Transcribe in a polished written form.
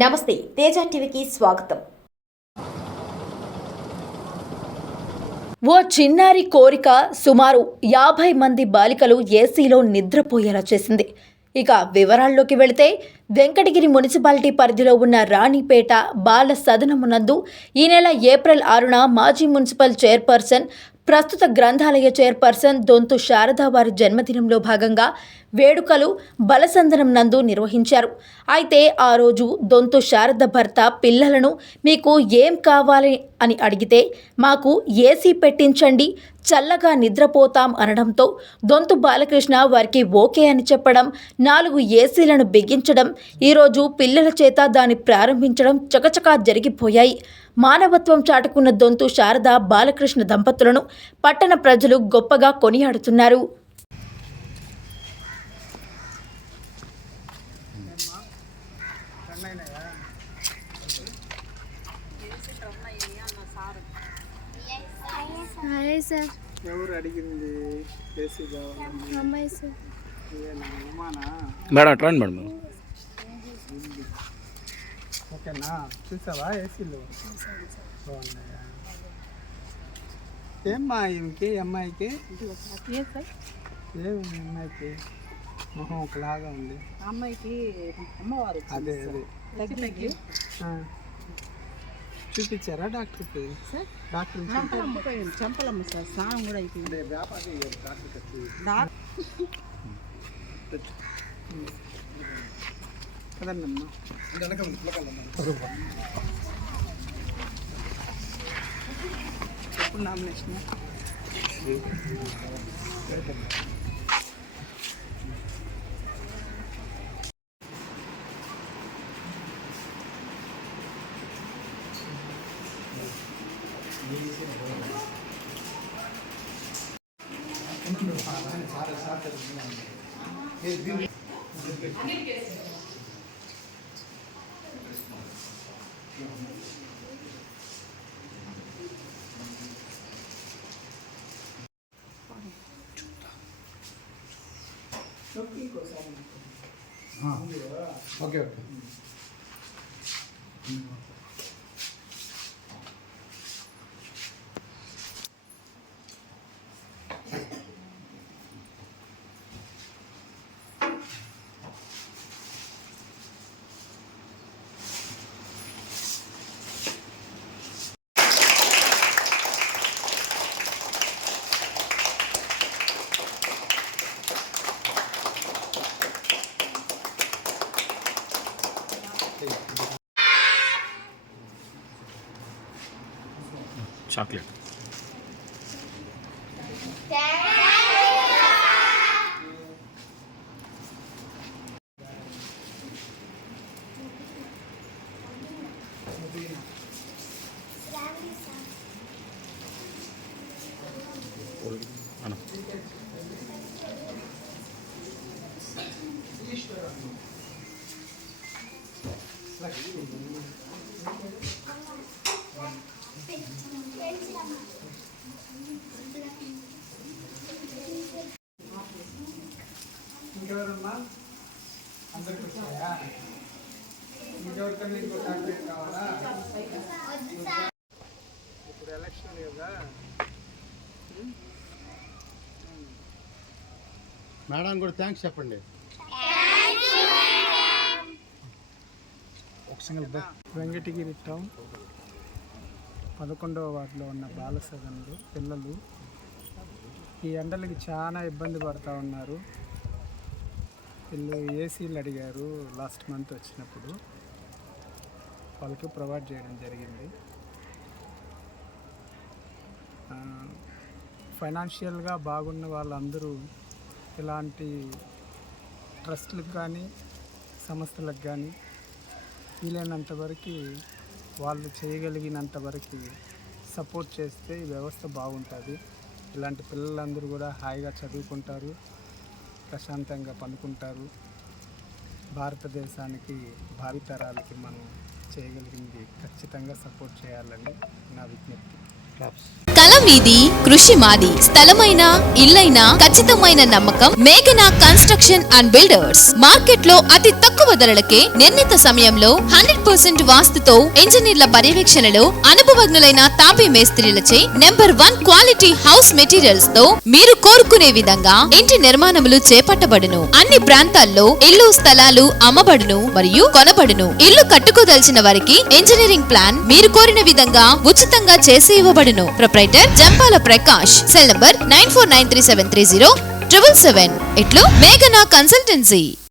నమస్తే, తేజ టీవీకి స్వాగతం. ఓ చిన్నారి కోరిక సుమారు 50 మంది బాలికలు ఏసీలో నిద్రపోయేలా చేసింది. ఇక వివరాల్లోకి వెళితే వెంకటగిరి మున్సిపాలిటీ పరిధిలో ఉన్న రాణిపేట బాల సదనమునందు ఈ నెల ఏప్రిల్ 6న మాజీ మున్సిపల్ చైర్పర్సన్, ప్రస్తుత గ్రంథాలయ చైర్పర్సన్ దొంతు శారద వారి జన్మదినంలో భాగంగా వేడుకలు బలసందనం నందు నిర్వహించారు. అయితే ఆ రోజు దొంతు శారద భర్త పిల్లలను మీకు ఏం కావాలి అని అడిగితే మాకు ఏసీ పెట్టించండి, చల్లగా నిద్రపోతాం అనడంతో దొంతు బాలకృష్ణ వారికి ఓకే అని చెప్పడం, 4 ఏసీలను బిగించడం, ఈరోజు పిల్లల చేత దాన్ని ప్రారంభించడం చకచకా జరిగిపోయాయి. మానవత్వం చాటుకున్న దొంతు శారద బాలకృష్ణ దంపతులను పట్టణ ప్రజలు గొప్పగా కొనియాడుతున్నారు. ఎవరు అడిగింది ఏసీ కావాలని? అమ్మాయి సార్. Madam train madam. ఓకేనా? చూసావా ఏసీలు బాగున్నాయా? ఏమ్మా ఈమెకి అమ్మాయికి ఏమి అమ్మాయికి మొహం ఒకలాగా ఉంది. అమ్మాయికి అమ్మవారు అదే చూపించారా డాక్టర్కి? డాక్టర్ చంపలమ్మ సార్, స్నానం కూడా అయిపోయింది. కదన్నమ్మా ఎప్పుడు నామినేషన్? Okay okay. చాక్లెట్. ఇంకెవరమ్మా? అందరికి వచ్చాయా? ఇంకెవరికన్నా ఇంకో చాక్లెట్ కావాలా? ఇప్పుడు ఎలక్షన్ కదా మేడం కూడా థ్యాంక్స్ చెప్పండి. వెంకటగిరి టౌన్ 11వ వార్డులో ఉన్న బాల సదన్లు పిల్లలు ఈ ఎండలకి చాలా ఇబ్బంది పడుతూ ఉన్నారు. వీళ్ళు ఏసీలు అడిగారు లాస్ట్ మంత్ వచ్చినప్పుడు, వాళ్ళకి ప్రొవైడ్ చేయడం జరిగింది. ఫైనాన్షియల్గా బాగున్న వాళ్ళందరూ ఇలాంటి ట్రస్ట్లకు కానీ సంస్థలకు కానీ వీలైనంత వరకు వాళ్ళు చేయగలిగినంత వరకు సపోర్ట్ చేస్తే ఈ వ్యవస్థ బాగుంటుంది. ఇలాంటి పిల్లలందరూ కూడా హాయిగా చదువుకుంటారు, ప్రశాంతంగా పనుకుంటారు. భారతదేశానికి భావితరాలకి మనం చేయగలిగింది ఖచ్చితంగా సపోర్ట్ చేయాలని నా విజ్ఞప్తి. మీది, కృషి మాది. స్థలమైన, ఇల్లైనా ఖచ్చితమైన నమ్మకం మేఘనా కన్స్ట్రక్షన్ అండ్ బిల్డర్స్. మార్కెట్ లో అతి తక్కువ ధరలకే నిర్ణీత సమయంలో 100% వాస్తుతో ఇంజనీర్ల పర్యవేక్షణలో అనుభవజ్ఞులైన తాపీ మేస్త్రీలచే నెంబర్ 1 క్వాలిటీ హౌస్ మెటీరియల్స్ తో మీరు కోరుకునే విధంగా ఇంటి నిర్మాణములు చేపట్టబడును. అన్ని ప్రాంతాల్లో ఇల్లు స్థలాలు అమ్మబడును మరియు కొనబడును. ఇల్లు కట్టుకోదలిచిన వారికి ఇంజనీరింగ్ ప్లాన్ మీరు కోరిన విధంగా ఉచితంగా చేసి ఇవ్వబడును. Proprietor Jampala Prakash. Cell number 9493730777. ఇట్లు మేఘనా కన్సల్టెన్సీ.